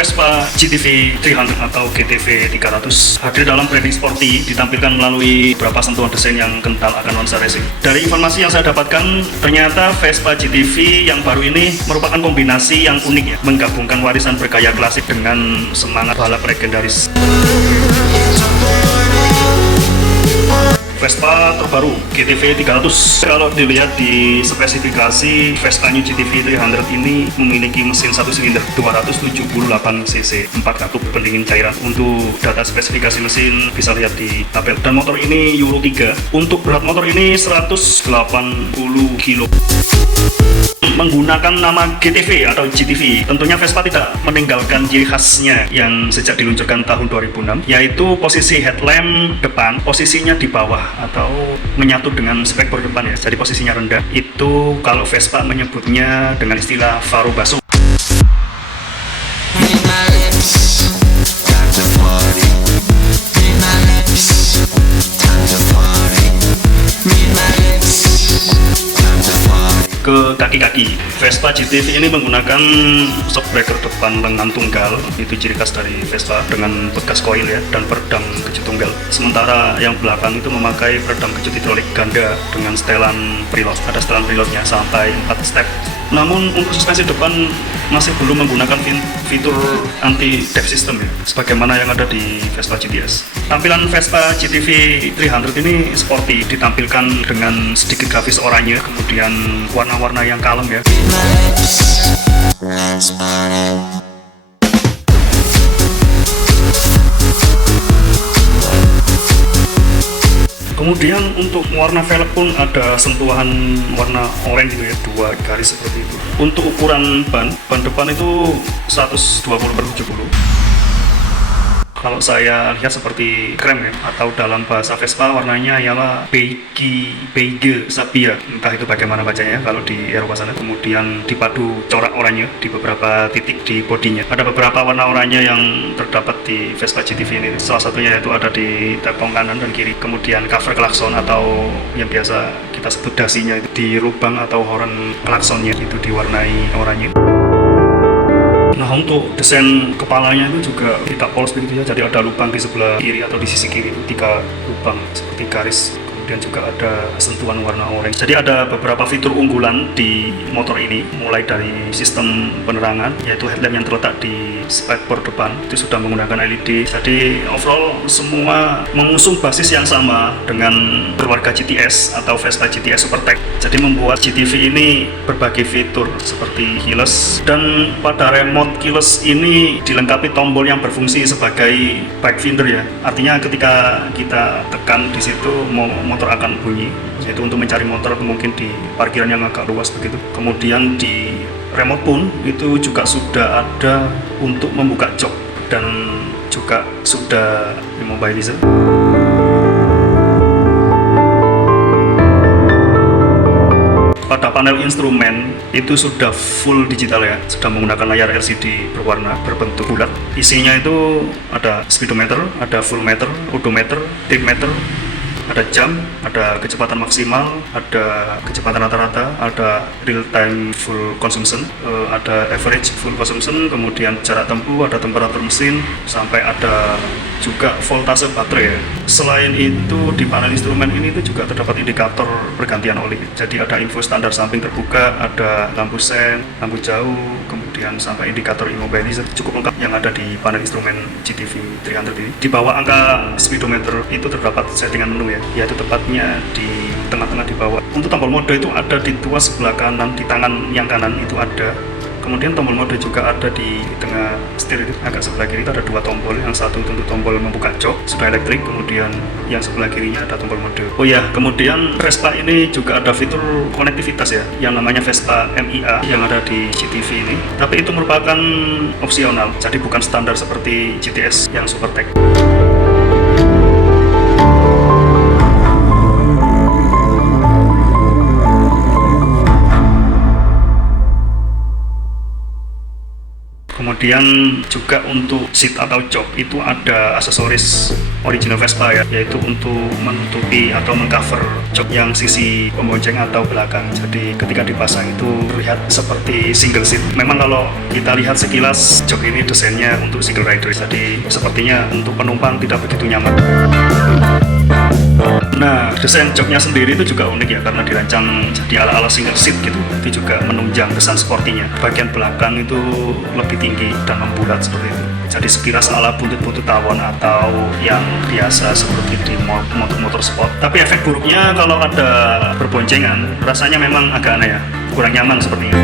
Vespa GTV 300 atau GTV 300 hadir dalam branding sporty, ditampilkan melalui beberapa sentuhan desain yang kental akan nuansa racing. Dari informasi yang saya dapatkan, ternyata Vespa GTV yang baru ini merupakan kombinasi yang unik ya, menggabungkan warisan bergaya klasik dengan semangat balap legendaris. Vespa terbaru GTV 300. Kalau dilihat di spesifikasi, Vespa New GTV 300 ini memiliki mesin 1 silinder 278 cc 4 katup pendingin cairan. Untuk data spesifikasi mesin bisa lihat di tabel. Dan motor ini Euro 3. Untuk berat motor ini 180 kg. Menggunakan nama GTV atau GTV, tentunya Vespa tidak meninggalkan ciri khasnya yang sejak diluncurkan tahun 2006, yaitu posisi headlamp depan posisinya di bawah atau menyatu dengan spekbor depan ya, jadi posisinya rendah. Itu kalau Vespa menyebutnya dengan istilah faro basso. Ke kaki-kaki, Vespa GTV ini menggunakan shockbreaker depan lengan tunggal, itu ciri khas dari Vespa, dengan bekas koil ya, dan peredam kejut tunggal. Sementara yang belakang itu memakai peredam kejut hidrolik ganda dengan setelan preload, ada setelan preloadnya sampai 4 step. Namun untuk suspensi depan masih belum menggunakan fitur anti-dep system ya, sebagaimana yang ada di Vespa GTS. Tampilan Vespa GTV 300 ini sporty, ditampilkan dengan sedikit grafis oranye, kemudian warna-warna yang kalem ya. Kemudian untuk warna velg pun ada sentuhan warna oranye gitu ya, 2 garis seperti itu. Untuk ukuran ban depan itu 120/70. Kalau saya lihat seperti krem ya, atau dalam bahasa Vespa warnanya ialah beige sapphire, entah itu bagaimana bacanya kalau di Eropa sana. Kemudian dipadu corak oranye di beberapa titik di bodinya. Ada beberapa warna oranye yang terdapat di Vespa GTV ini. Salah satunya yaitu ada di tepung kanan dan kiri. Kemudian cover klakson atau yang biasa kita sebut dasinya itu di lubang atau horn klaksonnya itu diwarnai oranye. Nah, untuk desain kepalanya itu juga kita polos begitu ya, jadi ada lubang di sebelah kiri atau di sisi kiri itu 3 lubang seperti garis. Kemudian juga ada sentuhan warna orange. Jadi ada beberapa fitur unggulan di motor ini, mulai dari sistem penerangan, yaitu headlamp yang terletak di spekbor depan itu sudah menggunakan LED. Jadi overall semua mengusung basis yang sama dengan keluarga GTS atau Vespa GTS Supertech. Jadi membuat GTV ini berbagai fitur seperti keyless, dan pada remote keyless ini dilengkapi tombol yang berfungsi sebagai bike finder ya. Artinya ketika kita tekan di situ motor akan bunyi, yaitu untuk mencari motor mungkin di parkiran yang agak luas begitu. Kemudian di remote pun itu juga sudah ada untuk membuka jok dan juga sudah immobilizer. Pada panel instrumen itu sudah full digital ya, sudah menggunakan layar LCD berwarna berbentuk bulat. Isinya itu ada speedometer, ada full meter, odometer, trip meter, ada jam, ada kecepatan maksimal, ada kecepatan rata-rata, ada real time full consumption, ada average full consumption, kemudian jarak tempuh, ada temperatur mesin, sampai ada juga voltase baterai ya. Selain itu di panel instrumen ini itu juga terdapat indikator pergantian oli. Jadi ada info standar samping terbuka, ada lampu sen, lampu jauh, kemudian sampai indikator immobilizer, cukup lengkap yang ada di panel instrumen GTV 300 ini. Di bawah angka speedometer itu terdapat settingan menu ya, yaitu tepatnya di tengah-tengah di bawah. Untuk tombol mode itu ada di tuas sebelah kanan, di tangan yang kanan itu ada. Kemudian tombol mode juga ada di tengah setir itu, agak sebelah kiri itu ada 2 tombol. Yang satu untuk tombol membuka jok sudah elektrik, kemudian yang sebelah kirinya ada tombol mode. Oh ya, kemudian Vespa ini juga ada fitur konektivitas ya, yang namanya Vespa MIA yang ada di GTV ini. Tapi itu merupakan opsional, jadi bukan standar seperti GTS yang Supertech. Kemudian juga untuk seat atau jok itu ada aksesoris original Vespa ya, yaitu untuk menutupi atau mengcover jok yang sisi pembonceng atau belakang. Jadi ketika dipasang itu terlihat seperti single seat. Memang kalau kita lihat sekilas jok ini desainnya untuk single rider, jadi sepertinya untuk penumpang tidak begitu nyaman. Nah, desain joknya sendiri itu juga unik ya, karena dirancang jadi ala-ala single seat gitu. Itu juga menunjang kesan sportinya. Bagian belakang itu lebih tinggi dan membulat seperti itu. Jadi sekilas ala buntut-buntut tawon atau yang biasa seperti di motor-motor sport. Tapi efek buruknya kalau ada berboncengan, rasanya memang agak aneh ya, kurang nyaman sepertinya.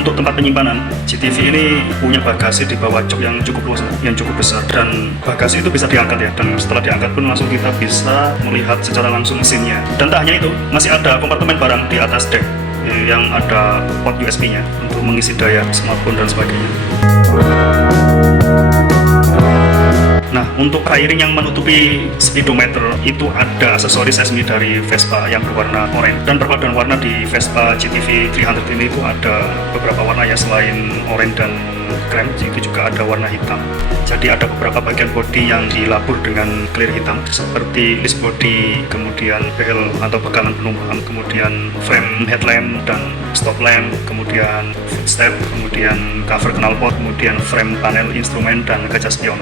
Untuk tempat penyimpanan, GTV ini punya bagasi di bawah jok yang cukup luas, yang cukup besar, dan bagasi itu bisa diangkat ya, dan setelah diangkat pun langsung kita bisa melihat secara langsung mesinnya. Dan tak hanya itu, masih ada kompartemen barang di atas deck yang ada port USB-nya untuk mengisi daya smartphone dan sebagainya. Nah, untuk fairing yang menutupi speedometer itu ada aksesoris resmi dari Vespa yang berwarna oranye. Dan perpaduan warna di Vespa GTV 300 ini itu ada beberapa warna ya, selain oranye dan krem, itu juga ada warna hitam. Jadi ada beberapa bagian bodi yang dilabur dengan clear hitam, seperti list body, kemudian behel atau pegangan penumpang, kemudian frame headlamp dan stop lamp, kemudian footstep, kemudian cover knalpot, kemudian frame panel instrumen dan kaca spion.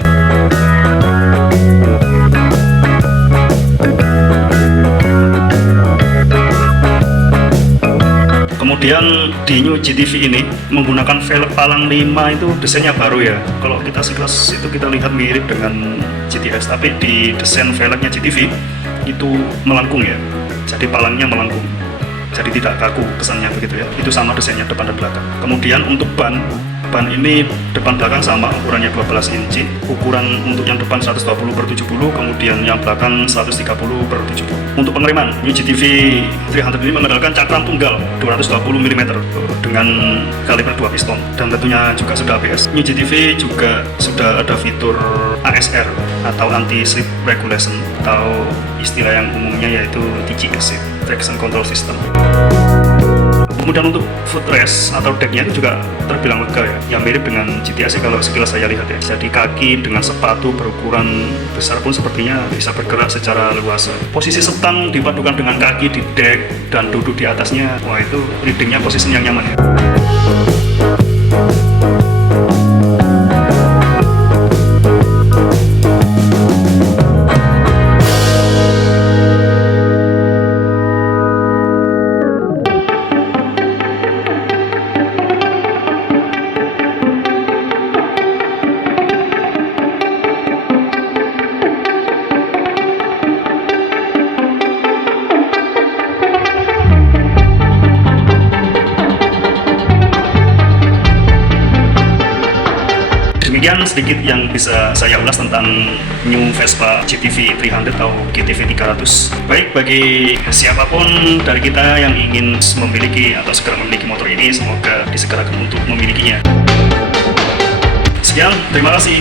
Kemudian di New GTV ini menggunakan velg palang 5 itu desainnya baru ya. Kalau kita sekilas itu kita lihat mirip dengan GTS, tapi di desain velgnya GTV itu melengkung ya. Jadi palangnya melengkung. Jadi tidak kaku kesannya begitu ya. Itu sama desainnya depan dan belakang. Kemudian untuk ban ini depan belakang sama, ukurannya 12 inci. Ukuran untuk yang depan 120/70, kemudian yang belakang 130/70. Untuk pengereman, New GTV 300 ini mengandalkan cakram tunggal 220 mm dengan kaliber 2 piston, dan tentunya juga sudah ABS. New GTV juga sudah ada fitur ASR atau anti slip regulation, atau istilah yang umumnya yaitu TCS, traction control system. Kemudian untuk footrest atau decknya itu juga terbilang lega ya, yang mirip dengan GTS kalau sekilas saya lihat ya. Jadi kaki dengan sepatu berukuran besar pun sepertinya bisa bergerak secara luas. Posisi setang dipadukan dengan kaki di deck dan duduk di atasnya, wah itu readingnya posisi yang nyaman ya. Demikian sedikit yang bisa saya ulas tentang New Vespa GTV 300 atau GTV 300. Baik, bagi siapapun dari kita yang ingin memiliki atau segera memiliki motor ini, semoga disegerakan untuk memilikinya. Sekian, terima kasih.